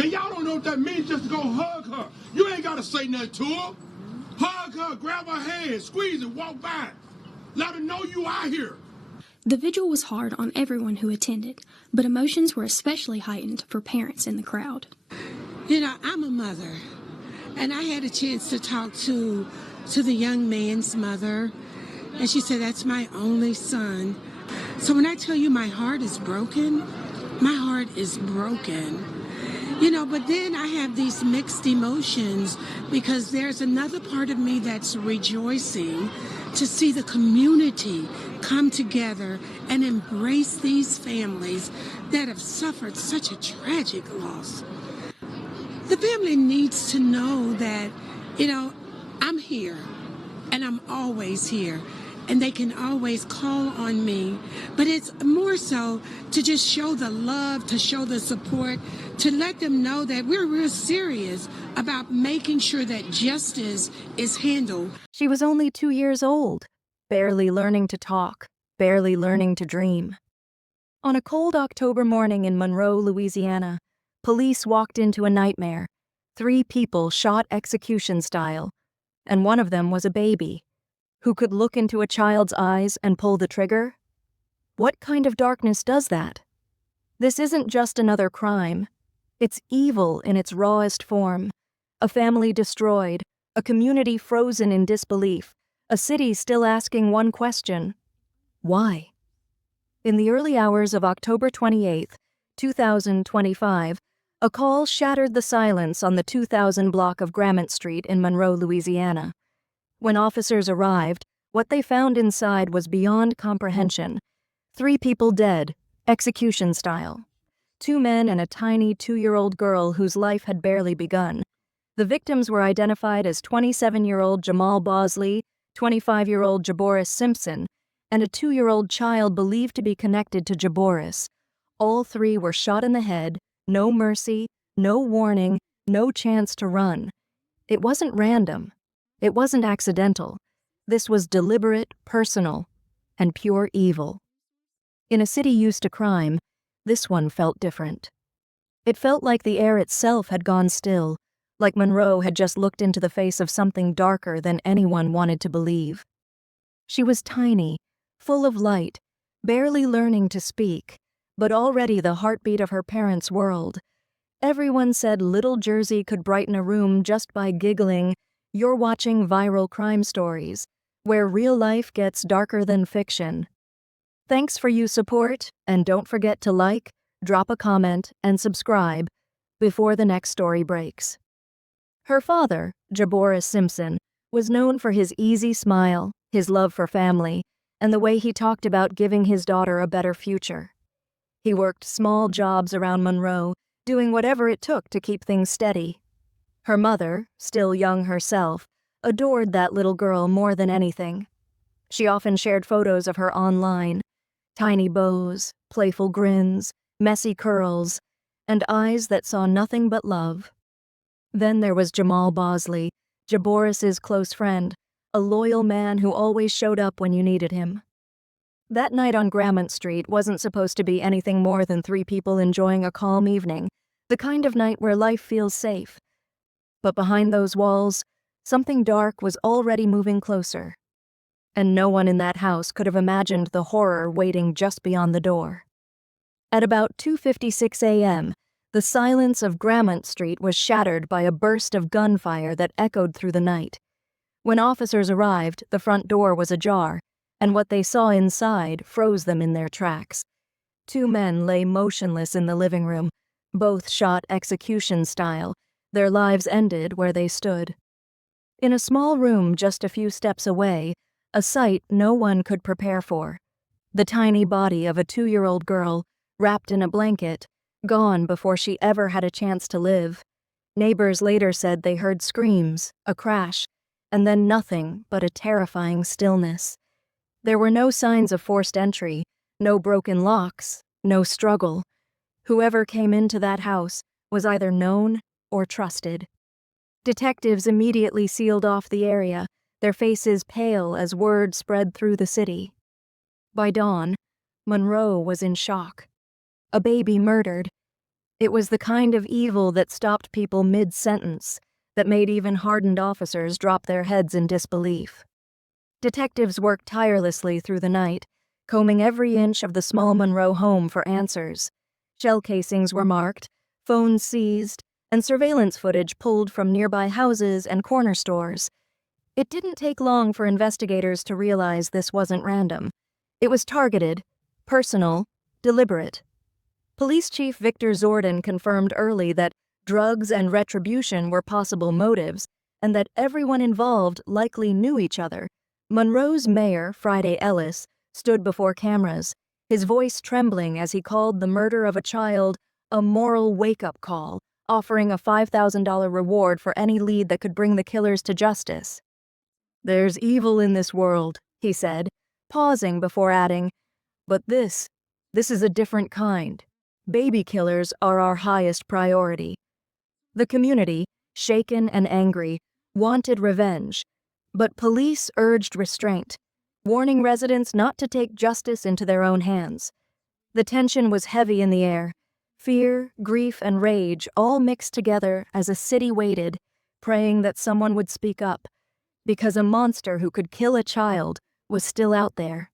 Man, y'all don't know what that means, just to go hug her. You ain't got to say nothing to her. Hug her, grab her hand, squeeze it, walk by. Let her know you out here. The vigil was hard on everyone who attended, but emotions were especially heightened for parents in the crowd. You know, I'm a mother, and I had a chance to talk to the young man's mother, and she said, that's my only son. So when I tell you my heart is broken, my heart is broken. You know, but then I have these mixed emotions because there's another part of me that's rejoicing to see the community come together and embrace these families that have suffered such a tragic loss. The family needs to know that, you know, I'm here and I'm always here. And they can always call on me. But it's more so to just show the love, to show the support, to let them know that we're real serious about making sure that justice is handled. She was only 2 years old, barely learning to talk, barely learning to dream. On a cold October morning in Monroe, Louisiana, police walked into a nightmare. 3 people shot execution style, and one of them was a baby. Who could look into a child's eyes and pull the trigger? What kind of darkness does that? This isn't just another crime. It's evil in its rawest form. A family destroyed, a community frozen in disbelief, a city still asking one question: why? In the early hours of October 28, 2025, a call shattered the silence on the 2000 block of Grammont Street in Monroe, Louisiana. When officers arrived, what they found inside was beyond comprehension. 3 people dead, execution style. 2 men and a tiny 2-year-old girl whose life had barely begun. The victims were identified as 27-year-old Jamal Bosley, 25-year-old Jaborris Simpson, and a 2-year-old child believed to be connected to Jaborris. All 3 were shot in the head, no mercy, no warning, no chance to run. It wasn't random. It wasn't accidental. This was deliberate, personal, and pure evil. In a city used to crime, this one felt different. It felt like the air itself had gone still, like Monroe had just looked into the face of something darker than anyone wanted to believe. She was tiny, full of light, barely learning to speak, but already the heartbeat of her parents' world. Everyone said Little Jersey could brighten a room just by giggling. You're watching viral crime stories, where real life gets darker than fiction. Thanks for your support, and don't forget to like, drop a comment, and subscribe before the next story breaks. Her father, Jaborris Simpson, was known for his easy smile, his love for family, and the way he talked about giving his daughter a better future. He worked small jobs around Monroe, doing whatever it took to keep things steady. Her mother, still young herself, adored that little girl more than anything. She often shared photos of her online. Tiny bows, playful grins, messy curls, and eyes that saw nothing but love. Then there was Jamal Bosley, Jaborris's close friend, a loyal man who always showed up when you needed him. That night on Grammont Street wasn't supposed to be anything more than 3 people enjoying a calm evening, the kind of night where life feels safe. But behind those walls, something dark was already moving closer. And no one in that house could have imagined the horror waiting just beyond the door. At about 2:56 a.m., the silence of Grammont Street was shattered by a burst of gunfire that echoed through the night. When officers arrived, the front door was ajar, and what they saw inside froze them in their tracks. 2 men lay motionless in the living room, both shot execution style. Their lives ended where they stood. In a small room just a few steps away, a sight no one could prepare for. The tiny body of a 2-year-old girl, wrapped in a blanket, gone before she ever had a chance to live. Neighbors later said they heard screams, a crash, and then nothing but a terrifying stillness. There were no signs of forced entry, no broken locks, no struggle. Whoever came into that house was either known or trusted. Detectives immediately sealed off the area, their faces pale as word spread through the city. By dawn, Monroe was in shock. A baby murdered. It was the kind of evil that stopped people mid-sentence, that made even hardened officers drop their heads in disbelief. Detectives worked tirelessly through the night, combing every inch of the small Monroe home for answers. Shell casings were marked, phones seized, and surveillance footage pulled from nearby houses and corner stores. It didn't take long for investigators to realize this wasn't random. It was targeted, personal, deliberate. Police Chief Victor Zordon confirmed early that drugs and retribution were possible motives, and that everyone involved likely knew each other. Monroe's mayor, Friday Ellis, stood before cameras, his voice trembling as he called the murder of a child a moral wake-up call, offering a $5,000 reward for any lead that could bring the killers to justice. "There's evil in this world," he said, pausing before adding, "but this is a different kind. Baby killers are our highest priority." The community, shaken and angry, wanted revenge, but police urged restraint, warning residents not to take justice into their own hands. The tension was heavy in the air. Fear, grief, and rage all mixed together as a city waited, praying that someone would speak up, because a monster who could kill a child was still out there.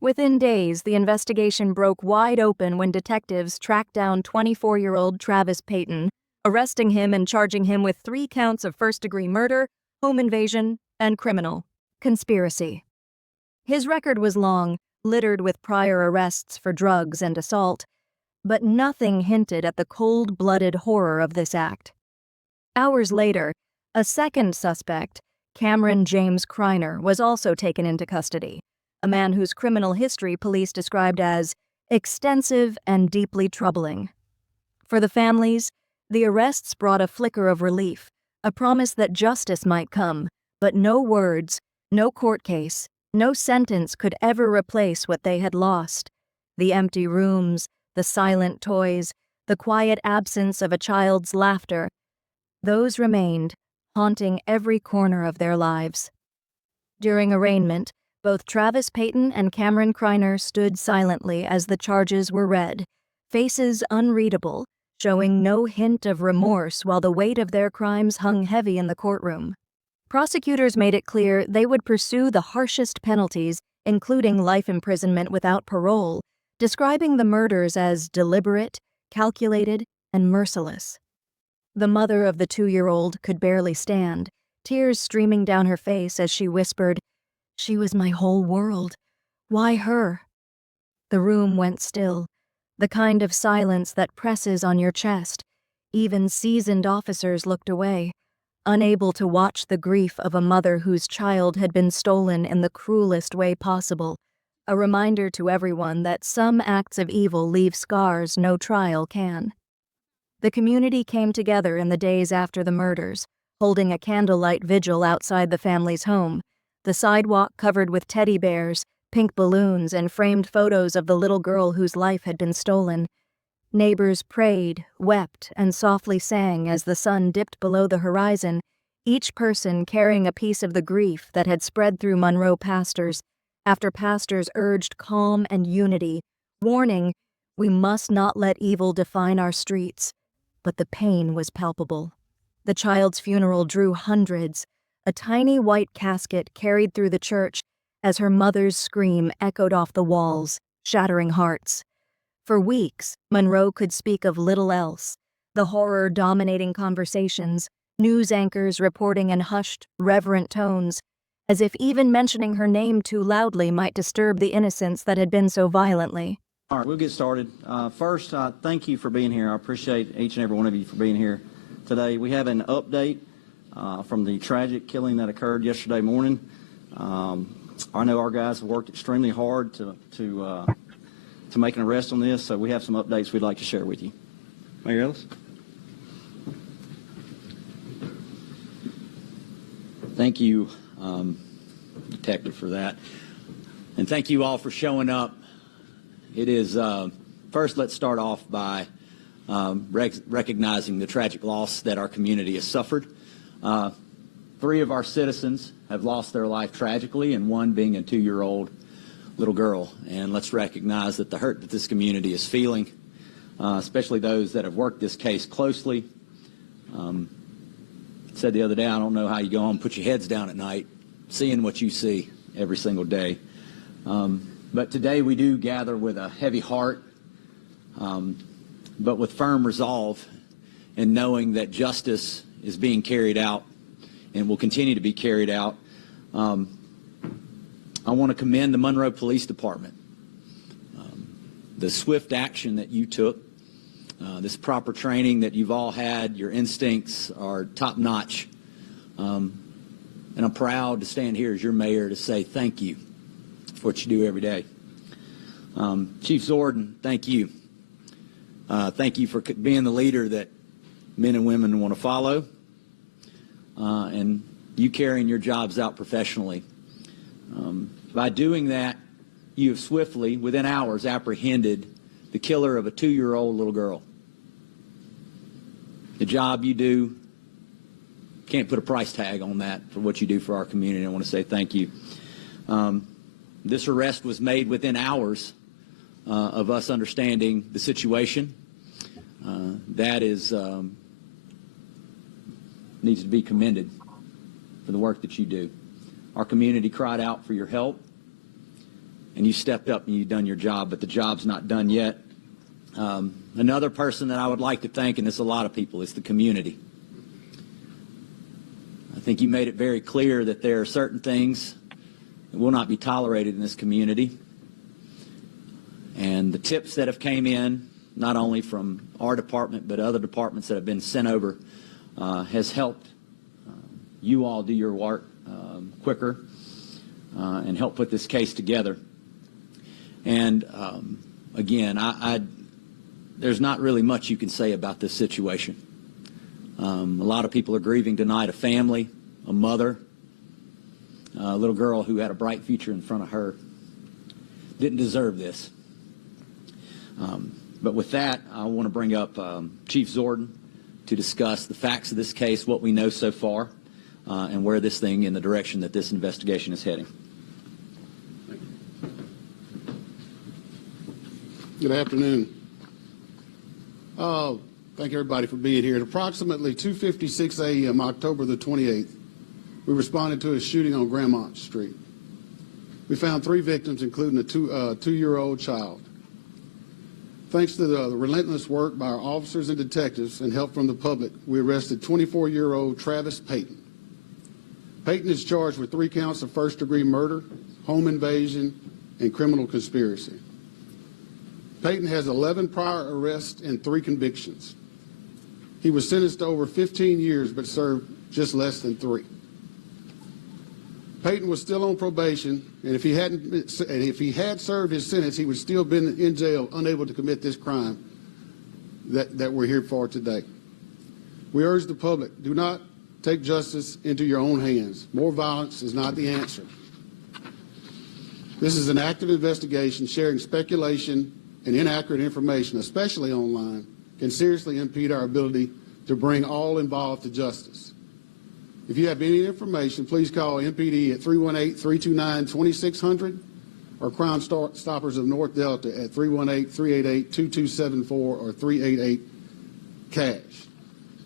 Within days, the investigation broke wide open when detectives tracked down 24-year-old Travis Payton, arresting him and charging him with 3 counts of first-degree murder, home invasion, and criminal conspiracy. His record was long, littered with prior arrests for drugs and assault, but nothing hinted at the cold-blooded horror of this act. Hours later, a second suspect, Cameron James Criner, was also taken into custody, a man whose criminal history police described as extensive and deeply troubling. For the families, the arrests brought a flicker of relief, a promise that justice might come, but no words, no court case, no sentence could ever replace what they had lost. The empty rooms, the silent toys, the quiet absence of a child's laughter, those remained, haunting every corner of their lives. During arraignment, both Travis Payton and Cameron Criner stood silently as the charges were read, faces unreadable, showing no hint of remorse while the weight of their crimes hung heavy in the courtroom. Prosecutors made it clear they would pursue the harshest penalties, including life imprisonment without parole, describing the murders as deliberate, calculated, and merciless. The mother of the 2-year-old could barely stand, tears streaming down her face as she whispered, "She was my whole world. Why her?" The room went still, the kind of silence that presses on your chest. Even seasoned officers looked away, unable to watch the grief of a mother whose child had been stolen in the cruelest way possible, a reminder to everyone that some acts of evil leave scars no trial can. The community came together in the days after the murders, holding a candlelight vigil outside the family's home, the sidewalk covered with teddy bears, pink balloons, and framed photos of the little girl whose life had been stolen. Neighbors prayed, wept, and softly sang as the sun dipped below the horizon, each person carrying a piece of the grief that had spread through Monroe pastors, after pastors urged calm and unity, warning, "We must not let evil define our streets." But the pain was palpable. The child's funeral drew hundreds, a tiny white casket carried through the church as her mother's scream echoed off the walls, shattering hearts. For weeks, Monroe could speak of little else, the horror dominating conversations, news anchors reporting in hushed, reverent tones, as if even mentioning her name too loudly might disturb the innocence that had been so violently. All right, we'll get started. First, thank you for being here. I appreciate each and every one of you for being here today. We have an update from the tragic killing that occurred yesterday morning. I know our guys have worked extremely hard to make an arrest on this, so we have some updates we'd like to share with you. Mayor Ellis? Thank you, Detective, for that. And thank you all for showing up. It is, first, let's start off by recognizing the tragic loss that our community has suffered. 3 of our citizens have lost their life tragically, and 1 being a 2-year-old little girl. And let's recognize that the hurt that this community is feeling especially those that have worked this case closely. Said the other day, I don't know how you go home and put your heads down at night, seeing what you see every single day. But today we do gather with a heavy heart, but with firm resolve in knowing that justice is being carried out and will continue to be carried out. I want to commend the Monroe Police Department. The swift action that you took, this proper training that you've all had, your instincts are top-notch. And I'm proud to stand here as your mayor to say thank you for what you do every day. Chief Zorden, thank you. Thank you for being the leader that men and women want to follow, and you carrying your jobs out professionally. By doing that, you have swiftly, within hours, apprehended the killer of a 2-year-old little girl. The job you do, can't put a price tag on that for what you do for our community. I want to say thank you. This arrest was made within hours of us understanding the situation. That is needs to be commended for the work that you do. Our community cried out for your help, and you stepped up and you've done your job, but the job's not done yet. Another person that I would like to thank, and it's a lot of people, is the community. I think you made it very clear that there are certain things that will not be tolerated in this community. And the tips that have came in, not only from our department, but other departments that have been sent over, has helped you all do your work quicker and help put this case together. And again, there's not really much you can say about this situation. A lot of people are grieving tonight, a family, a mother, a little girl who had a bright future in front of her. Didn't deserve this. But with that, I want to bring up Chief Zorden to discuss the facts of this case, what we know so far, and where this thing in the direction that this investigation is heading. Good afternoon. Thank everybody for being here. At approximately 2:56 a.m. October the 28th, we responded to a shooting on Grammont Street. We found 3 victims, including a 2-year-old child. Thanks to the relentless work by our officers and detectives and help from the public, we arrested 24-year-old Travis Payton. Payton is charged with 3 counts of first-degree murder, home invasion, and criminal conspiracy. Payton has 11 prior arrests and 3 convictions. He was sentenced to over 15 years but served just less than 3. Payton was still on probation, and if he had served his sentence, he would still been in jail, unable to commit this crime that we're here for today. We urge the public, do not take justice into your own hands. More violence is not the answer. This is an active investigation. Sharing speculation and inaccurate information, especially online, can seriously impede our ability to bring all involved to justice. If you have any information, please call MPD at 318-329-2600 or Crime Stoppers of North Delta at 318-388-2274 or 388-CASH.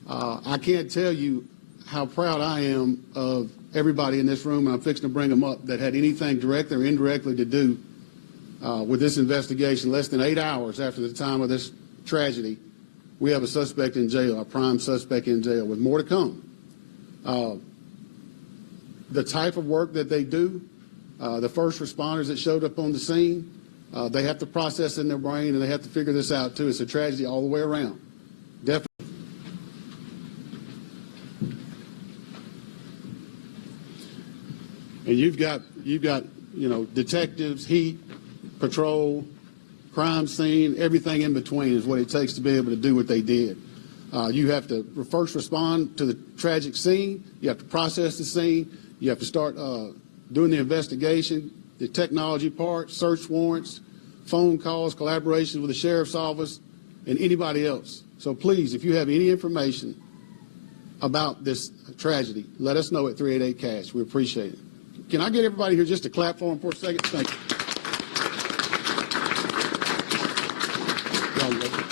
I can't tell you how proud I am of everybody in this room, and I'm fixing to bring them up, that had anything directly or indirectly to do with this investigation. Less than 8 hours after the time of this tragedy, we have a suspect in jail, a prime suspect in jail, with more to come. The type of work that they do, the first responders that showed up on the scene, they have to process in their brain, and they have to figure this out too. It's a tragedy all the way around. Definitely. And you've got detectives, heat, patrol, crime scene, everything in between is what it takes to be able to do what they did. You have to first respond to the tragic scene. You have to process the scene. You have to start doing the investigation, the technology part, search warrants, phone calls, collaboration with the sheriff's office, and anybody else. So please, if you have any information about this tragedy, let us know at 388-CASH. We appreciate it. Can I get everybody here just to clap for them for a second? Thank you.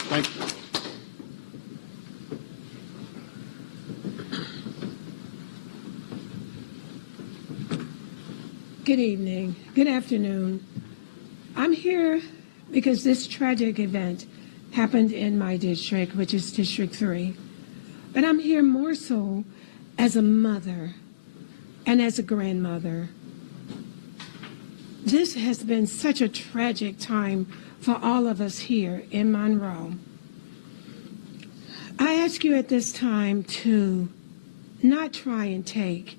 Thank you. Good evening. Good afternoon. I'm here because this tragic event happened in my district, which is District 3. But I'm here more so as a mother and as a grandmother. This has been such a tragic time for all of us here in Monroe. I ask you at this time to not try and take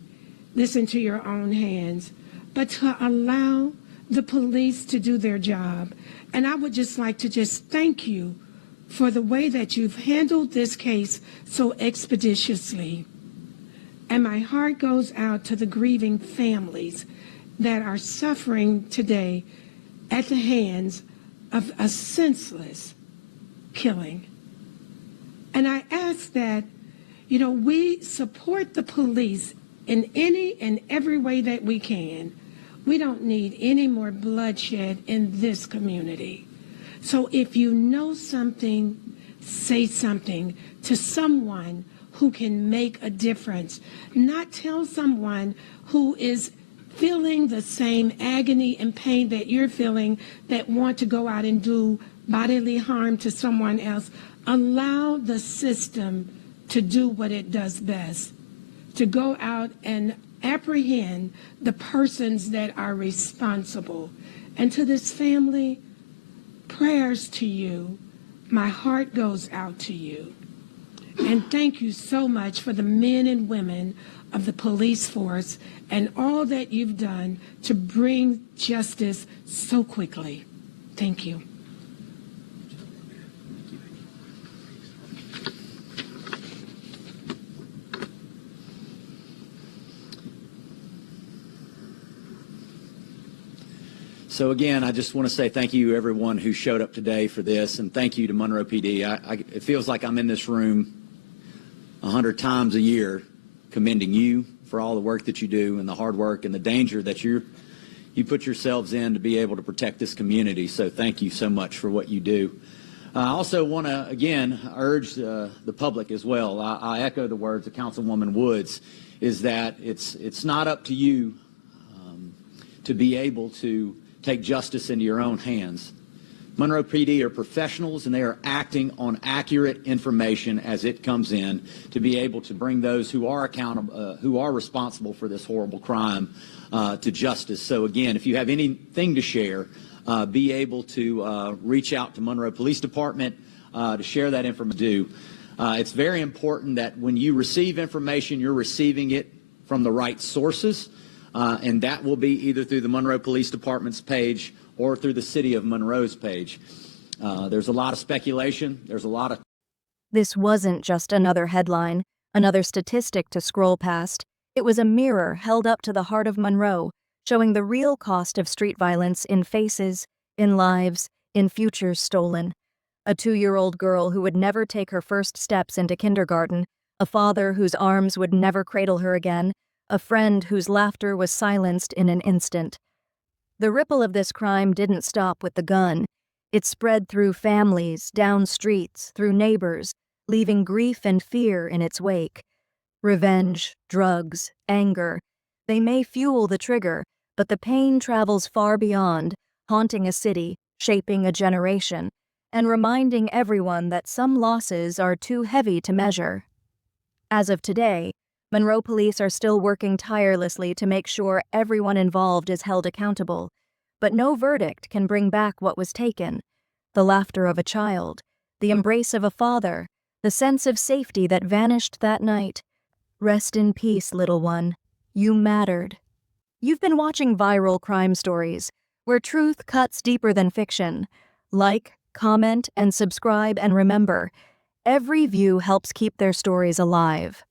this into your own hands, but to allow the police to do their job. And I would just like to just thank you for the way that you've handled this case so expeditiously. And my heart goes out to the grieving families that are suffering today at the hands of a senseless killing. And I ask that, we support the police in any and every way that we can. We don't need any more bloodshed in this community. So if you know something, say something to someone who can make a difference. Not tell someone who is feeling the same agony and pain that you're feeling, that want to go out and do bodily harm to someone else. Allow the system to do what it does best, to go out and apprehend the persons that are responsible. And to this family, prayers to you. My heart goes out to you. And thank you so much for the men and women of the police force and all that you've done to bring justice so quickly. Thank you. So again, I just want to say thank you to everyone who showed up today for this, and thank you to Monroe PD. It feels like I'm in this room 100 times a year commending you for all the work that you do and the hard work and the danger that you put yourselves in to be able to protect this community. So thank you so much for what you do. I also want to, again, urge the public as well. I echo the words of Councilwoman Woods, is that it's not up to you to be able to take justice into your own hands. Monroe PD are professionals, and they are acting on accurate information as it comes in to be able to bring those who are accountable, who are responsible for this horrible crime to justice. So again, if you have anything to share, be able to reach out to Monroe Police Department to share that information. It's very important that when you receive information, you're receiving it from the right sources. And that will be either through the Monroe Police Department's page or through the City of Monroe's page. There's a lot of speculation. There's a lot of... This wasn't just another headline, another statistic to scroll past. It was a mirror held up to the heart of Monroe, showing the real cost of street violence in faces, in lives, in futures stolen. A 2-year-old girl who would never take her first steps into kindergarten, a father whose arms would never cradle her again, a friend whose laughter was silenced in an instant. The ripple of this crime didn't stop with the gun. It spread through families, down streets, through neighbors, leaving grief and fear in its wake. Revenge, drugs, anger, they may fuel the trigger, but the pain travels far beyond, haunting a city, shaping a generation, and reminding everyone that some losses are too heavy to measure. As of today, Monroe police are still working tirelessly to make sure everyone involved is held accountable, but no verdict can bring back what was taken: the laughter of a child, the embrace of a father, the sense of safety that vanished that night. Rest in peace, little one. You mattered. You've been watching Viral Crime Stories, where truth cuts deeper than fiction. Like, comment, and subscribe, and remember, every view helps keep their stories alive.